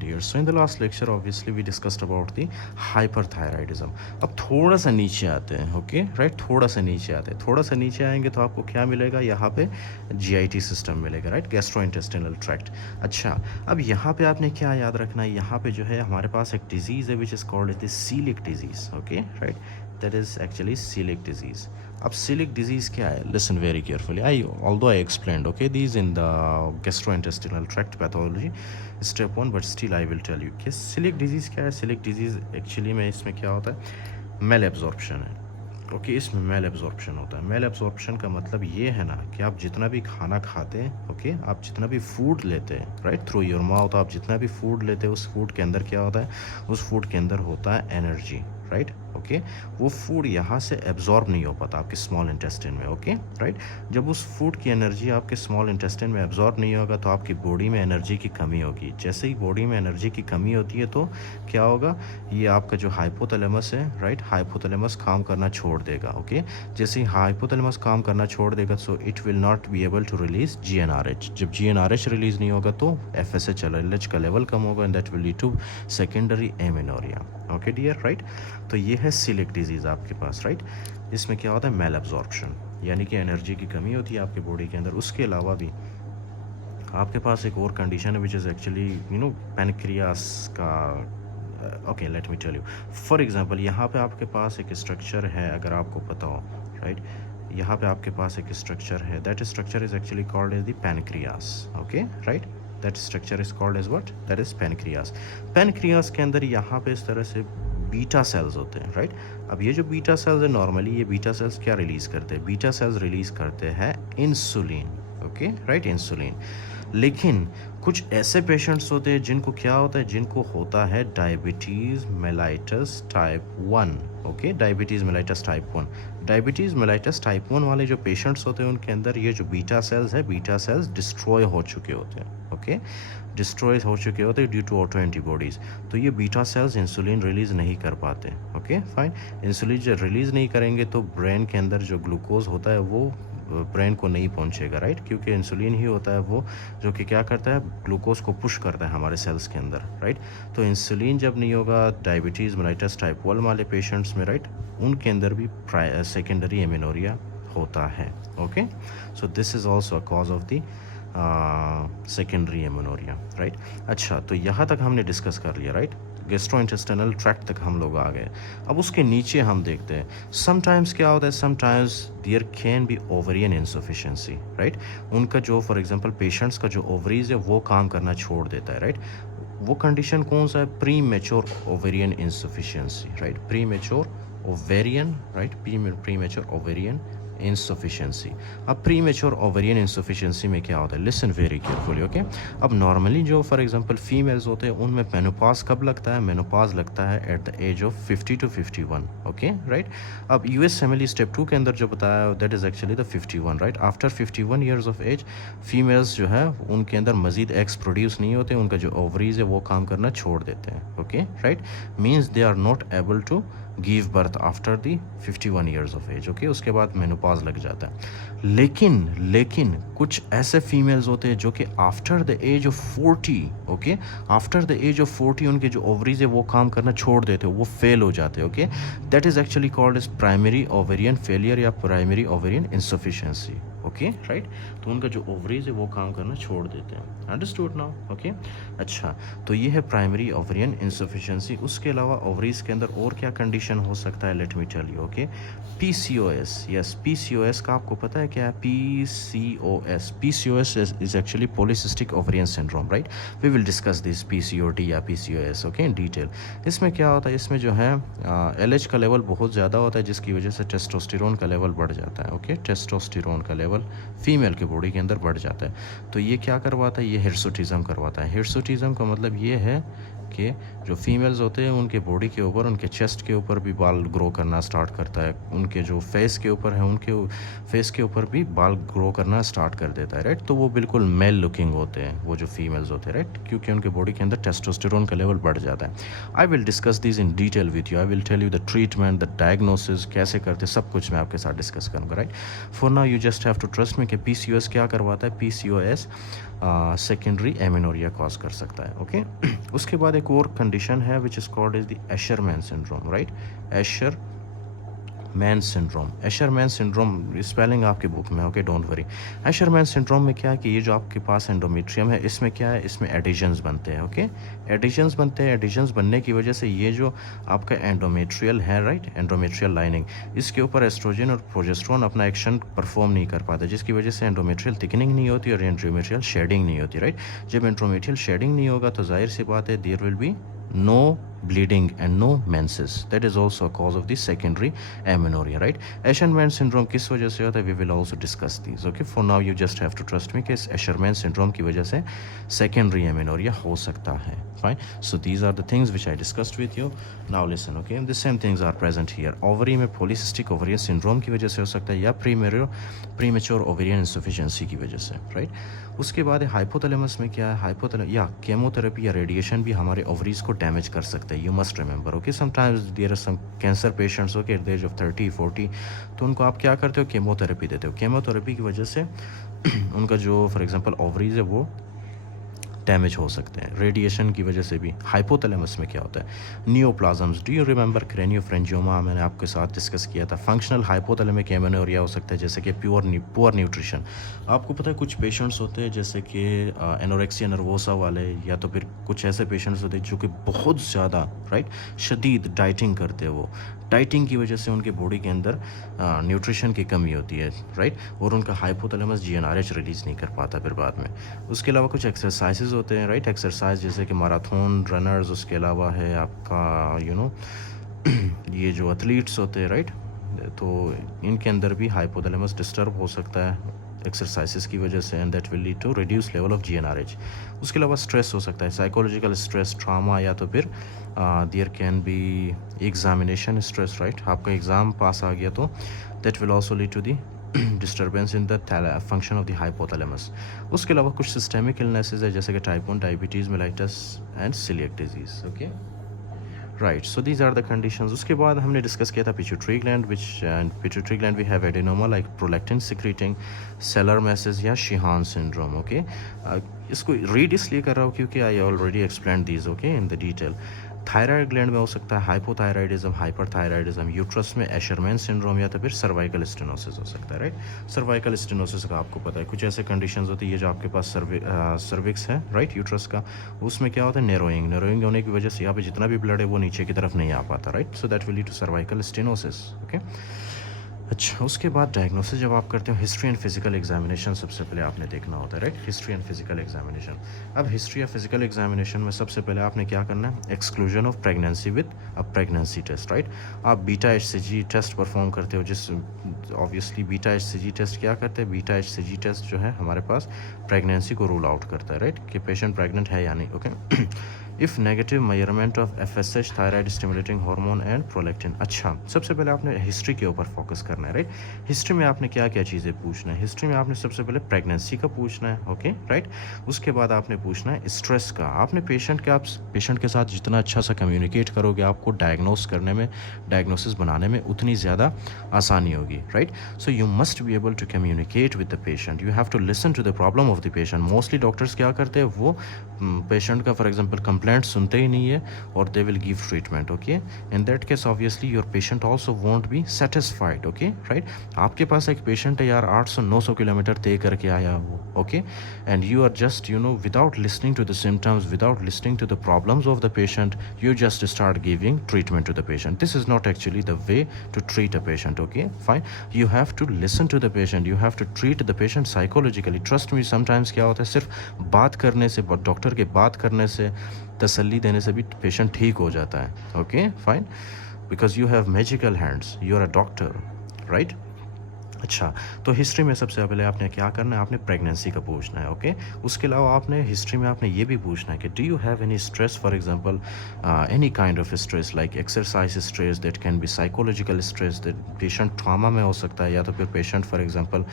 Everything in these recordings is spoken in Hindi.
Here. So in the last lecture obviously we discussed about the hyperthyroidism. अब थोड़ा सा नीचे आते हैं, ओके राइट, थोड़ा सा नीचे आते हैं, थोड़ा सा नीचे आएंगे तो आपको क्या मिलेगा, यहाँ पे जीआईटी सिस्टम मिलेगा, राइट, गैस्ट्रोइंटेस्टिनल ट्रैक्ट। अच्छा, अब यहाँ पे आपने क्या याद रखना है, यहाँ पे जो है हमारे पास एक डिजीज़ है which is called the coeliac disease, okay right, that is actually coeliac disease. अब सीलिक डिजीज़ क्या है, listen very carefully, although I explained okay these in the gastrointestinal tract pathology step 1, but still I will tell you कि सिलिक डिजीज़ क्या है। सिलिक डिजीज़ एक्चुअली में इसमें क्या होता है, मेल एब्जॉर्प्शन है, ओके इसमें मेल एब्जॉर्प्शन होता है। मेल एब्जॉर्प्शन का मतलब ये है ना कि आप जितना भी खाना खाते हैं, ओके आप जितना भी फूड लेते हैं, राइट, थ्रू योर माउथ आप जितना भी फूड लेते हैं, उस फूड के अंदर क्या होता है, उस फूड के अंदर होता है एनर्जी, राइट, ओके वो फूड यहाँ से एब्जॉर्ब नहीं हो पाता आपके स्मॉल इंटेस्टाइन में, ओके राइट। जब उस फूड की एनर्जी आपके स्मॉल इंटेस्टाइन में एब्जॉर्ब नहीं होगा तो आपकी बॉडी में एनर्जी की कमी होगी। जैसे ही बॉडी में एनर्जी की कमी होती है तो क्या होगा, ये आपका जो हाइपोथैलेमस है, राइट, हाइपोथैलेमस काम करना छोड़ देगा, ओके। जैसे ही हाइपोथैलेमस काम करना छोड़ देगा so it will not be able to release GnRH. जब जीएनआरएच रिलीज नहीं होगा तो एफएसएच एलएच का लेवल कम होगा and that will lead to secondary amenorrhoea, okay dear, right. तो ये है सिलिक डिजीज़ आपके पास, राइट। इसमें क्या होता है, मेल एब्जॉर्प्शन, यानी कि एनर्जी की कमी होती है आपके बॉडी के अंदर। उसके अलावा भी आपके पास एक और कंडीशन है विच इज़ एक्चुअली पैनक्रियास का, okay let me tell you. For example यहाँ पे आपके पास एक स्ट्रक्चर है, अगर आपको पता हो, राइट, यहाँ पे आपके पास एक स्ट्रक्चर है, that structure is actually called as the pancreas, okay right, that structure is called as what, that is pancreas. Pancreas के अंदर यहाँ पे इस तरह से बीटा सेल्स होते हैं, राइट। अब ये जो बीटा सेल्स है, नॉर्मली ये बीटा सेल्स क्या रिलीज़ करते हैं, बीटा सेल्स रिलीज़ करते हैं इंसुलिन, ओके राइट, इंसुलिन। लेकिन कुछ ऐसे पेशेंट्स होते हैं जिनको क्या होता है, जिनको होता है diabetes mellitus type 1, okay, diabetes mellitus type 1। Diabetes mellitus type 1 वाले जो पेशेंट्स होते हैं उनके अंदर ये जो बीटा सेल्स है, बीटा सेल्स डिस्ट्रॉय हो चुके होते हैं, ओके, डिस्ट्रॉय हो चुके होते हैं ड्यू टू ऑटो एंटीबॉडीज़। तो ये बीटा सेल्स इंसुलिन रिलीज़ नहीं कर पाते, ओके फाइन। इंसुलिन जब रिलीज़ नहीं करेंगे तो ब्रेन के अंदर जो ग्लूकोज होता है वो ब्रेन को नहीं पहुंचेगा, राइट, क्योंकि इंसुलिन ही होता है वो जो कि क्या करता है, ग्लूकोज को पुश करता है हमारे सेल्स के अंदर, राइट। तो इंसुलिन जब नहीं होगा डायबिटीज़ मेलाइटस टाइप 1 वाले पेशेंट्स में, राइट, उनके अंदर भी सेकेंडरी एमेनोरिया होता है, okay. So this is also a cause of the secondary amenorrhoea, right. अच्छा, तो यहाँ तक हमने डिस्कस कर लिया, राइट, गैस्ट्रोइंटेस्टाइनल ट्रैक्ट तक हम लोग आ गए। अब उसके नीचे हम देखते हैं समटाइम्स क्या होता है, sometimes there can be ovarian insufficiency, right. उनका जो फॉर एग्जांपल पेशेंट्स का जो ओवरीज है वो काम करना छोड़ देता है, राइट। वो कंडीशन कौन सा है, pre mature ovarian insufficiency, right, pre mature ovarian, right, pre mature ovarian insufficiency. अब प्री मेच्योर ओवेरियन इंसफिशिएंसी में क्या होता है, लिसन वेरी केयरफुली, ओके। अब नॉर्मली जो फॉर एग्जांपल फीमेल्स होते हैं उनमें मेनोपॉज कब लगता है, मेनोपॉज लगता है at the age of 50 to 51, okay right. अब यूएस फैमिली स्टेप 2 के अंदर जो बताया दैट इज़ एक्चुअली द 51, राइट। After 51 years of age females जो है उनके अंदर मजीद एग्स प्रोड्यूस नहीं होते, उनका जो ओवरीज है वो काम करना छोड़ देते हैं, okay right. Means they are not able to give birth after the 51 years of age, okay. उसके बाद मेनोपॉज लग जाता है। लेकिन कुछ ऐसे फीमेल्स होते हैं जो कि after the age of 40, okay, after the age of 40 उनके जो ओवरीज है वो काम करना छोड़ देते हैं, वो फेल हो जाते हैं, okay. That is actually called as primary ovarian failure या primary ovarian insufficiency, okay right. तो उनका जो ओवरीज है वो काम करना छोड़ देते हैं, अंडरस्टूड नाउ, ओके। अच्छा, तो ये है प्राइमरी ओवेरियन इंसफिशिएंसी। उसके अलावा ओवरीज के अंदर और क्या कंडीशन हो सकता है, let me tell you, okay. PCOS, yes, PCOS का आपको पता है क्या है, PCOS, PCOS is actually polycystic ovarian syndrome, right. We will discuss this PCOD या पीसीओएस, ओके, इन डिटेल। इसमें क्या होता है, इसमें जो है एलएच का लेवल बहुत ज़्यादा होता है जिसकी वजह से टेस्टोस्टेरोन का लेवल बढ़ जाता है, ओके। टेस्टोस्टेरोन का लेवल फीमेल के बॉडी के अंदर बढ़ जाता है। तो ये क्या करवाता है, ये हिर्सुटिज्म करवाता है। हिर्सुटिज्म का मतलब ये है कि जो फीमेल्स होते हैं उनके बॉडी के ऊपर, उनके चेस्ट के ऊपर भी बाल ग्रो करना स्टार्ट करता है, उनके जो फेस के ऊपर है उनके फेस के ऊपर भी बाल ग्रो करना स्टार्ट कर देता है, राइट। तो वो बिल्कुल मेल लुकिंग होते हैं वो जो फीमेल्स होते हैं, राइट, क्योंकि उनके बॉडी के अंदर टेस्टोस्टेरोन का लेवल बढ़ जाता है। I will discuss this in detail with you, I will tell you the treatment, the diagnosis कैसे करते, सब कुछ मैं आपके साथ डिस्कस करूँगा, right. For now you just have to trust me कि पीसीओएस क्या करवाता है। पीसीओएस सेकेंडरी एमेनोरिया कॉज कर सकता है। ओके उसके बाद एक और कंडीशन है which is called is the Asherman syndrome, right. Asherman syndrome spelling आपकी बुक में, okay don't worry. Asherman syndrome में क्या है कि ये जो आपके पास एंडोमेट्रियम है इसमें क्या है, इसमें एडिशंस बनते हैं। ओके एडिशंस बनते हैं, एडिशंस बनने की वजह से ये जो आपका एंडोमेट्रियल है, राइट, एंडोमेट्रियल लाइनिंग, इसके ऊपर एस्ट्रोजन और प्रोजेस्टेरोन अपना एक्शन परफॉर्म नहीं कर पाता, जिसकी वजह से एंडोमेट्रियल थिकनिंग नहीं होती और एंडोमेट्रियल शेडिंग नहीं होती, राइट। जब एंडोमेट्रियल शेडिंग नहीं होगा तो जाहिर सी बात है there will be no bleeding and no menses. That is also a cause of the secondary amenorrhea, right? Asherman syndrome किस वजह से होता है, we will also discuss these. Okay, for now you just have to trust me कि इस Asherman syndrome की वजह से secondary amenorrhea हो सकता है। Fine. So these are the things which I discussed with you. Now listen, okay? The same things are present here. Ovary में polycystic ovarian syndrome की वजह से हो सकता है या premature ovarian insufficiency की वजह से, right? उसके बाद हाइपोथैलेमस में क्या है, हाइपोथैलेमस या केमोथेरेपी या रेडिएशन भी हमारे ओवरीज को डैमेज कर सकते हैं। You must remember, okay. Sometimes there are some cancer patients, okay, at the age of 30-40, तो उनको आप क्या करते हो, केमोथेरेपी देते हो। केमोथेरेपी की वजह से उनका जो फॉर एग्जांपल ओवरीज है वो डैमेज हो सकते हैं। रेडिएशन की वजह से भी हाइपोथैलेमस में क्या होता है, नियोप्लाज्म्स, डू यू रिमेंबर क्रेनियोफ्रेंजियोमा, मैंने आपके साथ डिस्कस किया था। फंक्शनल हाइपोथैलेमिक एमेनोरिया हो सकता है, जैसे कि पुअर न्यूट्रिशन। आपको पता है कुछ पेशेंट्स होते हैं जैसे कि एनोरेक्सिया नर्वोसा वाले, या तो फिर कुछ ऐसे पेशेंट्स होते हैं जो कि बहुत ज़्यादा, राइट, शदीद डाइटिंग करते हैं। वो डाइटिंग की वजह से उनके बॉडी के अंदर न्यूट्रिशन की कमी होती है, राइट, और उनका हाइपोथैलेमस जीएनआरएच रिलीज़ नहीं कर पाता फिर बाद में। उसके अलावा कुछ एक्सरसाइजेज होते हैं, राइट, एक्सरसाइज जैसे कि मैराथन रनर्स, उसके अलावा है आपका ये जो एथलीट्स होते हैं, राइट, तो इनके अंदर भी हाइपोथैलेमस डिस्टर्ब हो सकता है एक्सरसाइजेस की वजह से, and that will lead to reduce level of GnRH. उसके अलावा स्ट्रेस हो सकता है, साइकोलॉजिकल स्ट्रेस, ट्रामा, या तो फिर there can be examination stress, right, आपका एग्ज़ाम पास आ गया तो that will also lead to the disturbance in the function of the hypothalamus. उसके अलावा कुछ सिस्टेमिक इलनेसेस है जैसे कि type 1 diabetes, mellitus and celiac disease, okay, right. So these are the conditions. उसके बाद हमने डिस्कस किया था pituitary gland, which pituitary gland we have adenoma like prolactin secreting sellar message या शिहान सिंड्रोम, ओके। इसको रीड इसलिए कर रहा हूँ क्योंकि I already explain these, okay, in the detail. Thyroid gland में हो सकता है हाइपोथायराइडिज्म, हाइपरथायराइडिज्म, यूट्रस में एशरमैन सिंड्रोम, या तो फिर सर्वाइकल स्टेनोसिस हो सकता है, राइट। सर्वाइकल स्टेनोसिस का आपको पता है कुछ ऐसे कंडीशंस होती है, ये जो आपके पास सर्विक्स है, राइट, यूट्रस का, उसमें क्या होता है, नैरोइंग होने की वजह से यहाँ पे जितना भी ब्लड है वो नीचे की तरफ नहीं आ पाता, right, so that will lead to cervical stenosis, okay. अच्छा, उसके बाद डायग्नोसिस जब आप करते हो, हिस्ट्री एंड फिजिकल एग्जामिनेशन सबसे पहले आपने देखना होता है, right, history and physical examination. अब हिस्ट्री या फिजिकल एग्जामिनेशन में सबसे पहले आपने क्या करना है, exclusion of pregnancy with a pregnancy test, right. आप बीटा एचसीजी टेस्ट परफॉर्म करते हो, जिस ऑब्वियसली बीटा एचसीजी टेस्ट क्या करते हैं, बीटा एचसीजी टेस्ट जो है हमारे पास प्रेगनेंसी को रूल आउट करता है, राइट, कि पेशेंट प्रेगनेंट है या नहीं, okay. If negative measurement of FSH, thyroid stimulating hormone and prolactin. अच्छा, सबसे पहले आपने हिस्ट्री के ऊपर फोकस करना है, राइट। हिस्ट्री में आपने क्या क्या चीज़ें पूछना है, हिस्ट्री में आपने सबसे पहले प्रेगनेंसी का पूछना है, ओके, राइट। उसके बाद आपने पूछना है स्ट्रेस का। आपने पेशेंट के साथ जितना अच्छा सा कम्युनिकेट करोगे, आपको डायग्नोस करने में, डायग्नोसिस बनाने में उतनी ज़्यादा आसानी होगी, right. So you must be able to communicate with the patient, you have to listen to the problem of the patient. Mostly doctors क्या करते हैं, वो पेशेंट का फॉर एग्जांपल कंप्लेंट सुनते ही नहीं है और they will give treatment, okay. In that case obviously your patient also won't be satisfied, okay, right. आपके पास एक पेशेंट है यार 800-900 किलोमीटर तय करके आया वो, okay, and you are just without listening to the symptoms, without listening to the problems of the patient, you just start giving treatment to the patient. This is not actually the way to treat a patient, okay, fine. You have to listen to the patient, you have to treat the patient psychologically. Trust me, sometimes क्या होता है, सिर्फ बात करने से, डॉक्टर के बात करने से, तसल्ली देने से भी पेशेंट ठीक हो जाता है, okay, fine, because you have magical hands, you are a doctor, right. अच्छा, तो हिस्ट्री में सबसे पहले आपने क्या करना है, आपने प्रेगनेंसी का पूछना है, ओके। उसके अलावा आपने हिस्ट्री में आपने ये भी पूछना है कि do you have any stress, for example any kind of stress like exercise stress, that can be psychological stress, that patient trauma में हो सकता है, या तो फिर पेशेंट फॉर एग्जांपल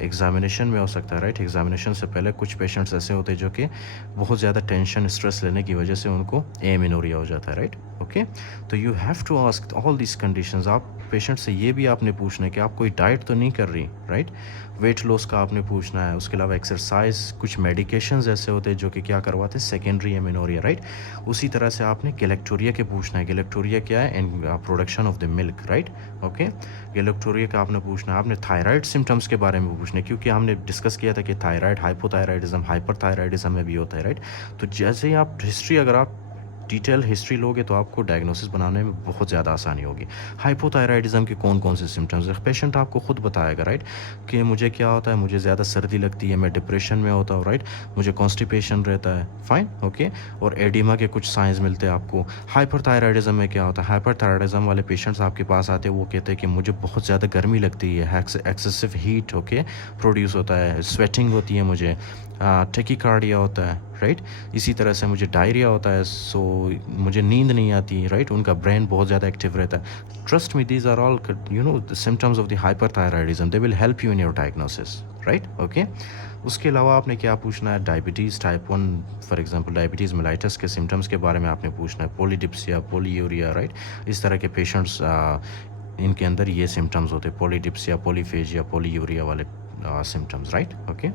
एग्जामिनेशन में हो सकता है, राइट। एग्जामिनेशन से पहले कुछ पेशेंट्स ऐसे होते हैं जो कि बहुत ज़्यादा टेंशन स्ट्रेस लेने की वजह से उनको एमेनोरिया हो जाता है, राइट, ओके। तो you have to ask all this conditions. आप पेशेंट से ये भी आपने पूछना है कि आप कोई डाइट तो नहीं कर रही, राइट। वेट लॉस का आपने पूछना है, उसके अलावा एक्सरसाइज, कुछ मेडिकेशंस ऐसे होते हैं जो कि क्या करवाते हैं, सेकेंडरी एमेनोरिया, राइट। उसी तरह से आपने गैलेक्टोरिया के पूछना है, गैलेक्टोरिया क्या है, in production of the milk, right, okay. Galactorrhoea का आपने पूछना है, आपने थायराइड सिम्टम्स के बारे में पूछना है, क्योंकि हमने डिस्कस किया था कि थायराइड हाइपोथायराइडिज्म, हाइपरथायराइडिज्म में भी होता है, राइट। तो जैसे ही आप हिस्ट्री, अगर आप डिटेल हिस्ट्री लोगे तो आपको डायग्नोसिस बनाने में बहुत ज़्यादा आसानी होगी। हाइपोथायराइडिज्म के कौन कौन से सिम्टम्स है, पेशेंट आपको खुद बताएगा, राइट, कि मुझे क्या होता है, मुझे ज़्यादा सर्दी लगती है, मैं डिप्रेशन में होता हूँ, राइट, मुझे कॉन्स्टिपेशन रहता है, फाइन, ओके, और एडिमा के कुछ साइंस मिलते हैं आपको। हाइपरथायराइडिज्म में क्या होता है, हाइपरथायराइडिज्म वाले पेशेंट्स आपके पास आते हैं, वो कहते हैं कि मुझे बहुत ज़्यादा गर्मी लगती है, एक्सेसिव हीट, ओके, प्रोड्यूस होता है, स्वेटिंग होती है, मुझे टेकिकार्डिया होता है, राइट। इसी तरह से मुझे डायरिया होता है, सो मुझे नींद नहीं आती, राइट। उनका ब्रेन बहुत ज़्यादा एक्टिव रहता है। Trust me, these are all the symptoms of the hyperthyroidism, they will help you in your diagnosis, right, okay. उसके अलावा आपने क्या पूछना है, diabetes type 1 for example, diabetes mellitus के सिम्टम्स के बारे में आपने पूछना है, पॉलीडिप्सिया, पॉलीयूरिया, राइट। इस तरह के पेशेंट्स, इनके अंदर ये सिम्टम्स होते हैं, पॉलीडिप्सिया, पॉलीफेजिया, पॉलीयूरिया वाले सिम्टम्स, राइट, ओके।